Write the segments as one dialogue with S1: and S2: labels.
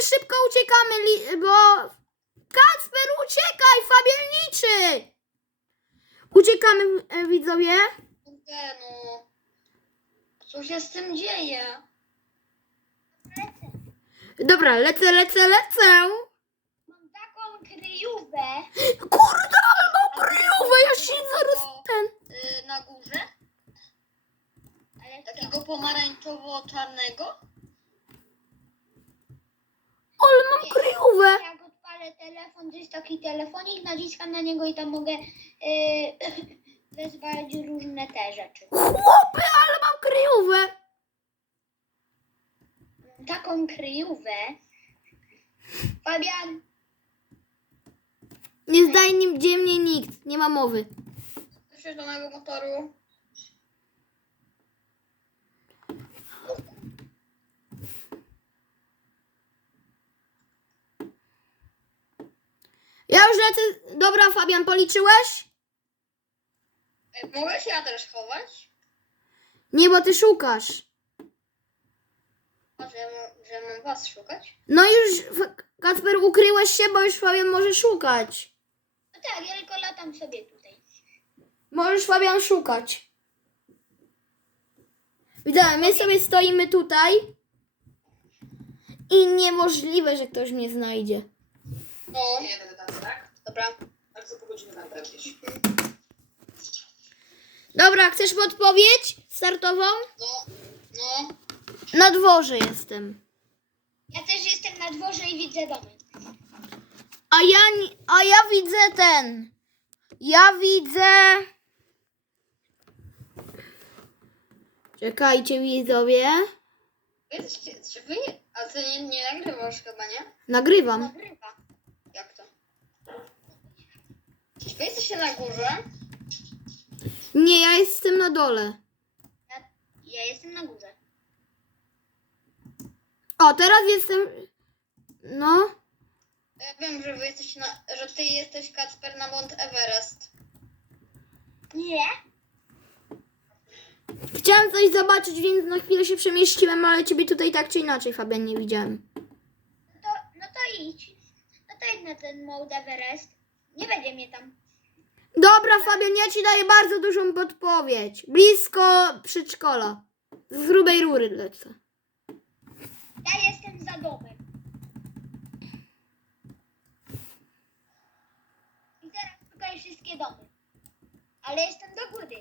S1: Uciekamy, szybko uciekamy, bo... Kacper, uciekaj, Fabian liczy! Uciekamy, widzowie.
S2: Kurde, no. Co się z tym dzieje?
S1: Dobra, lecę.
S3: Mam taką kryjówę.
S1: Kurde, mam kryjówę, ja się zaraz ten...
S2: Na górze?
S3: Ale
S2: Takiego pomarańczowo-czarnego?
S1: Ale mam kryjówę.
S3: jak odpalę telefon, to jest taki telefonik, naciskam na niego i tam mogę wezwać różne te rzeczy.
S1: Chłopy, ale mam kryjówę.
S3: Taką kryjówę. Fabian,
S1: Nie zdaj nigdzie mnie nikt, nie ma mowy.
S2: Wsiąść do mojego motoru.
S1: Ja już lecę. Dobra, Fabian, policzyłeś?
S2: Mogę się ja też chować?
S1: Nie, bo ty szukasz.
S2: A że mam was szukać?
S1: No już, Kacper, ukryłeś się, bo już Fabian może szukać.
S3: no tak, ja tylko latam sobie tutaj.
S1: Możesz, Fabian, szukać. Widziałem, my sobie stoimy tutaj. I niemożliwe, że ktoś mnie znajdzie.
S2: No.
S4: Ja będę tam, tak?
S2: Dobra.
S4: Tak za pół godziny tam będziesz.
S1: Dobra, chcesz podpowiedź startową?
S2: No.
S1: Na dworze jestem.
S3: Ja też jestem na dworze i widzę domy.
S1: A ja widzę ten. Ja widzę... Czekajcie, widzowie.
S2: A ty nie nagrywasz chyba, nie?
S1: Nagrywam.
S3: Nagrywa.
S2: Jak to? Czy wy jesteście na górze?
S1: Nie, ja jestem na dole.
S3: Ja jestem na górze.
S1: O, teraz jestem... No.
S2: Ja wiem, że wy jesteście że ty jesteś, Kacper, na Mount Everest.
S3: Nie?
S1: Chciałem coś zobaczyć, więc na chwilę się przemieściłem, ale ciebie tutaj tak czy inaczej, Fabian, nie widziałem.
S3: No to idź. No to idź na ten Mount Everest. Nie będzie mnie tam.
S1: Dobra, Fabian, ja ci daję bardzo dużą podpowiedź. Blisko przedszkola. Z grubej rury lecę.
S3: Ja jestem za domem. I teraz szukaj wszystkie domy. Ale jestem do góry.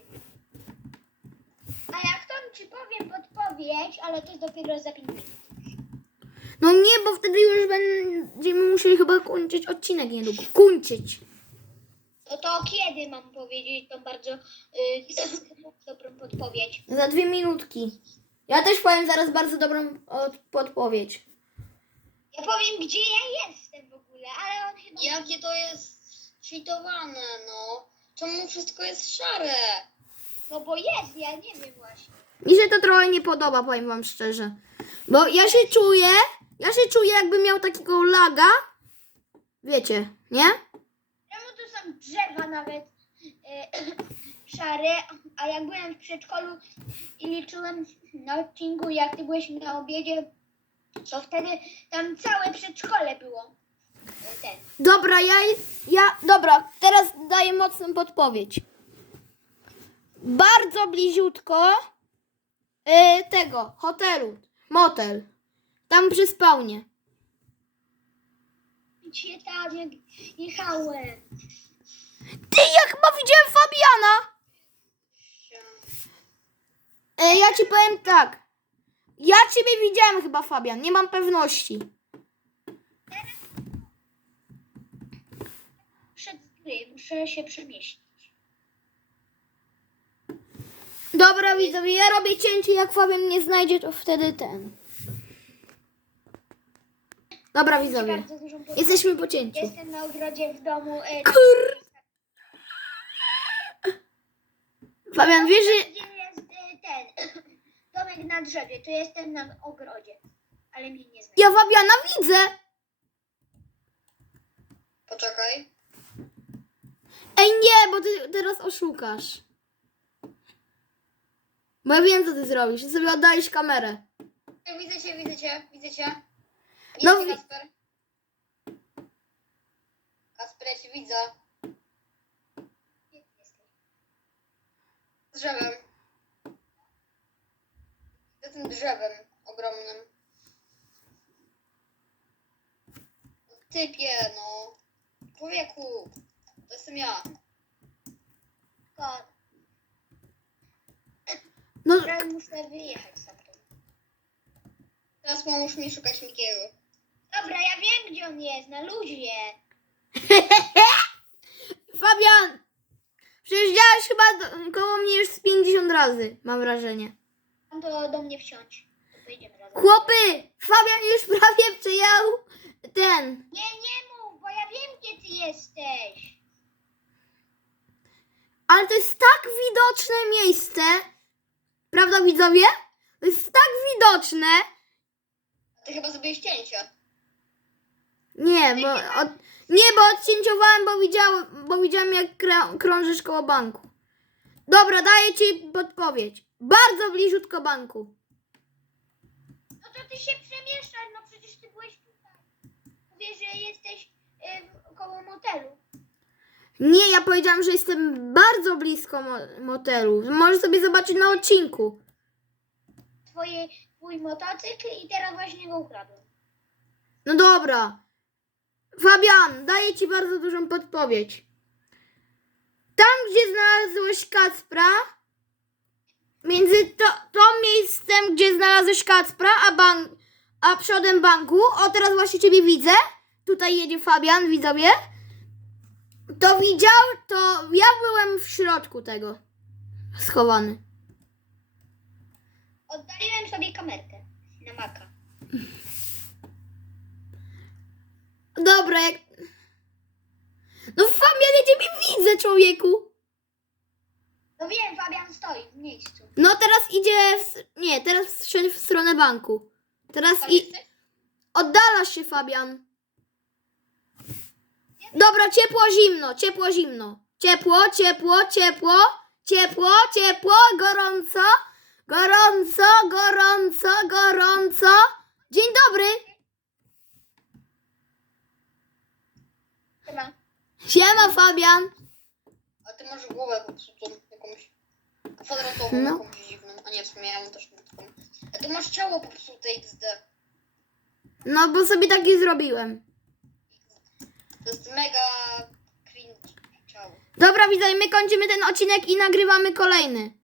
S3: A jak to ci powiem podpowiedź, ale to jest dopiero za 5 minut.
S1: No nie, bo wtedy już będziemy musieli chyba kończyć odcinek niedługo. Kończyć.
S3: No to kiedy mam powiedzieć tą bardzo dobrą podpowiedź?
S1: Za 2 minutki. Ja też powiem zaraz bardzo dobrą podpowiedź.
S3: Ja powiem, gdzie ja jestem w ogóle, ale on chyba...
S2: Jakie to jest cheatowane, no. Czemu wszystko jest szare?
S3: No bo jest, ja nie wiem właśnie.
S1: Mi się to trochę nie podoba, powiem wam szczerze. Bo ja się czuję jakby miał takiego laga. Wiecie, nie?
S3: Czemu tu są drzewa nawet szare, a jak byłem w przedszkolu i liczyłem na odcinku, jak ty byłeś na obiedzie, to wtedy tam całe przedszkole było.
S1: Dobra, dobra, teraz daję mocną podpowiedź. Bardzo bliziutko tego hotelu, motel. Tam przy spawnie.
S3: Gdzie tam jak jechałem?
S1: Ty, ja chyba widziałem Fabiana. Ja ci powiem tak. Ja ciebie widziałem chyba, Fabian. Nie mam pewności.
S3: Przed gry, muszę się przemieścić.
S1: Dobra, widzowie, ja robię cięcie. Jak Fabian mnie znajdzie, to wtedy ten. Dobra, widzowie.
S3: Bardzo dużą podpowiedź.
S1: Jesteśmy po cięciu.
S3: Jestem na ogrodzie w domu.
S1: Fabian, wiesz, że...
S3: Gdzie jest ten domek na drzewie, to jestem na ogrodzie. Ale mnie nie znajdzie.
S1: Ja Fabiana widzę.
S2: Poczekaj.
S1: Ej, nie, bo ty teraz oszukasz. Bo ja wiem, co ty zrobisz. Ty sobie oddalisz kamerę.
S2: Widzę cię.
S1: No
S2: No,
S1: wi-
S2: Kasper. Kasper, ja cię widzę.
S3: Gdzie ty jesteś?
S2: Z drzewem. Za tym drzewem ogromnym. Typie, no. Człowieku. To jestem ja.
S3: Skąd?
S1: No,
S3: Teraz muszę wyjechać stamtąd.
S2: Teraz pomóż mi szukać Mikiego.
S3: Dobra, ja wiem, gdzie on jest, na luzie.
S1: Fabian! Przyjeżdżałeś chyba koło mnie już z 50 razy, mam wrażenie.
S3: Mam to do mnie wsiąść. To pojedziemy razem.
S1: Chłopy! Fabian już prawie przyjechał ten.
S3: Nie mów, bo ja wiem, gdzie ty jesteś.
S1: Ale to jest tak widoczne miejsce. Prawda, widzowie? To jest tak widoczne.
S2: A ty chyba zrobiłeś cięcie.
S1: Bo odcięciowałem, bo widziałem jak krążysz koło banku. Dobra, daję ci podpowiedź. Bardzo bliziutko banku.
S3: No to ty się przemieszczasz, no przecież ty byłeś tutaj. Mówię, że jesteś koło motelu.
S1: Nie, ja powiedziałam, że jestem bardzo blisko motelu. Możesz sobie zobaczyć na odcinku.
S3: Twój motocykl i teraz właśnie go ukradłem.
S1: No dobra. Fabian, daję ci bardzo dużą podpowiedź. Tam, gdzie znalazłeś Kacpra, między to miejscem, gdzie znalazłeś Kacpra, a przodem banku, o teraz właśnie ciebie widzę, tutaj jedzie Fabian, widzowie, to ja byłem w środku tego, schowany.
S3: Oddaliłem sobie kamerkę na Maca.
S1: Dobra, No Fabian, ja ciebie widzę, człowieku.
S3: No wiem, Fabian stoi w miejscu.
S1: No teraz teraz szedł w stronę banku. Teraz
S2: Tam jesteś?
S1: oddalasz się, Fabian. Dobra, ciepło, zimno, ciepło, zimno. Ciepło, ciepło, ciepło, ciepło, ciepło, gorąco, gorąco, gorąco, gorąco. Dzień dobry.
S3: Chyba.
S1: Siema, Fabian.
S2: A ty masz głowę popsutą jakąś kwadratową,
S1: No.
S2: jakąś dziwną. A nie, w sumie ja mam też taką. A ty masz ciało popsute XD.
S1: No, bo sobie takie zrobiłem.
S2: To jest mega cringe ciało.
S1: Dobra, widzę, my kończymy ten odcinek i nagrywamy kolejny.